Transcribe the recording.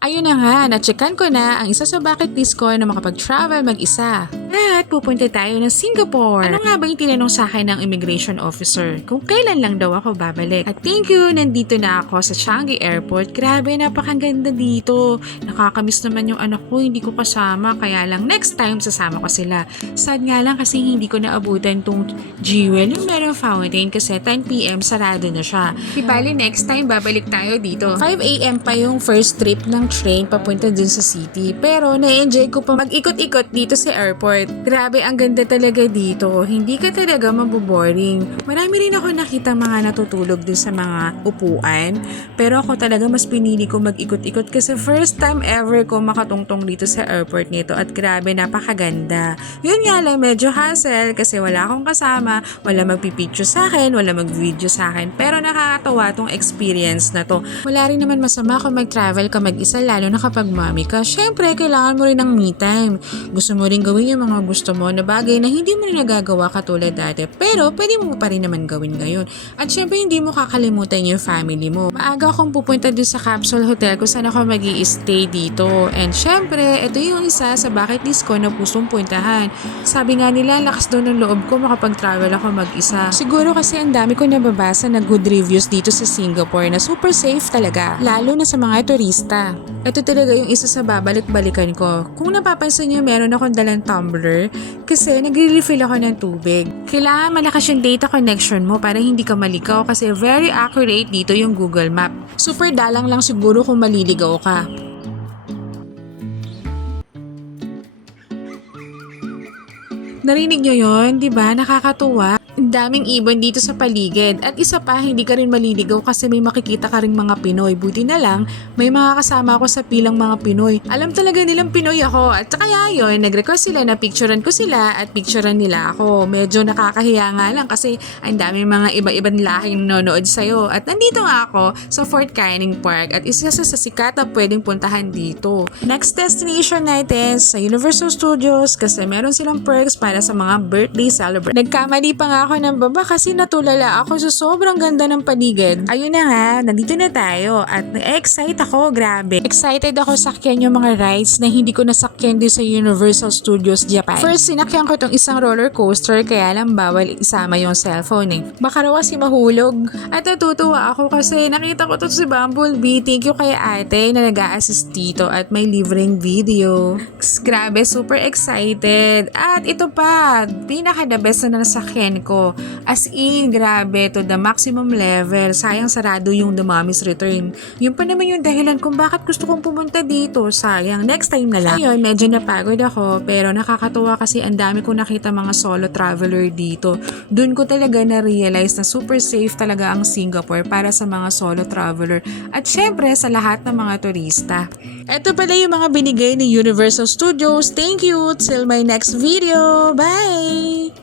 Ayun na nga, na-checkan ko na ang isa sa bucket list ko na makapag-travel mag-isa. At pupunta tayo ng Singapore. Ano nga ba yung tinanong sa akin ng immigration officer? Kung kailan lang daw ako babalik. At thank you, nandito na ako sa Changi Airport. Grabe, napakaganda dito. Nakakamiss naman yung anak ko, hindi ko kasama. Kaya lang next time sasama ko sila. Sad nga lang kasi hindi ko naabutan tong Jewel, yung merong fountain kasi 10 PM sarado na siya. Di bali next time babalik tayo dito. 5 AM pa yung first trip ng train papunta dun sa city. Pero na-enjoy ko pa mag-ikot-ikot dito sa airport. Grabe, ang ganda talaga dito. Hindi ka talaga maboboring. Marami rin ako nakita mga natutulog din sa mga upuan. Pero ako talaga mas pinili ko mag-ikot-ikot kasi first time ever ko makatungtong dito sa airport nito at grabe, napakaganda. Yun nga lang, medyo hassle kasi wala akong kasama, wala magpipicture sa akin, wala mag-video sa akin. Pero nakakatawa tong experience na to. Wala rin naman masama kung mag-travel ka mag-isa lalo na kapag mami ka. Syempre, kailangan mo rin ng me time. Gusto mo rin gawin yung mga gusto mo na bagay na hindi mo rin nagagawa katulad dati. Pero pwede mo pa rin naman gawin ngayon. At syempre, hindi mo kakalimutan yung family mo. Maaga akong pupunta dun sa Capsule Hotel kung saan ako mag-i-stay dito. And syempre, ito yung isa sa bucket list ko na gustong puntahan. Sabi nga nila, lakas daw ng loob ko makapag-travel ako mag-isa. Siguro kasi ang dami ko nababasa na good reviews dito sa Singapore na super safe talaga. Lalo na sa mga turista. Ito talaga yung isa sa babalik-balikan ko. Kung napapansin nyo, meron akong dalang tumbler kasi nagre-refill ako ng tubig. Kailangan malakas yung data connection mo para hindi ka malikaw kasi very accurate dito yung Google Map. Super dalang lang siguro kung maliligaw ka. Narinig nyo yun? Diba? Nakakatuwa. Ang daming ibon dito sa paligid. At isa pa, hindi ka rin maliligaw kasi may makikita ka rin mga Pinoy. Buti na lang, may mga kasama ako sa pilang mga Pinoy. Alam talaga nilang Pinoy ako. At kaya yun, nag-request sila na picturean ko sila at picturean nila ako. Medyo nakakahiya nga lang kasi ang daming mga iba-ibang lahing nanonood sa'yo. At nandito nga ako sa Fort Canning Park at isa sa sikat na pwedeng puntahan dito. Next destination natin sa Universal Studios kasi meron silang perks para sa mga birthday celebrate. Nagkamali pa nga ako ng baba kasi natulala ako sa sobrang ganda ng paligid. Ayun na nga, nandito na tayo at na-excite ako, grabe. Excited ako sakyan yung mga rides na hindi ko nasakyan din sa Universal Studios Japan. First, sinakyan ko itong isang roller coaster kaya lang bawal isama yung cellphone eh. Baka raw kasi mahulog. At natutuwa ako kasi nakita ko to si Bumblebee. Thank you kay ate na nag-a-assist dito at may livreng video. Grabe, super excited. At ito pa, pinaka-the best na nasakyan ko. As in, grabe, to the maximum level. Sayang sarado yung The Mommy's Return. Yun pa naman yung dahilan kung bakit gusto kong pumunta dito. Sayang, next time na lang. Ayun, medyo napagod ako, pero nakakatuwa kasi ang dami ko nakita mga solo traveler dito. Doon ko talaga na-realize na super safe talaga ang Singapore para sa mga solo traveler. At syempre, sa lahat ng mga turista. Ito pala yung mga binigay ni Universal Studios. Thank you! Till my next video! Bye!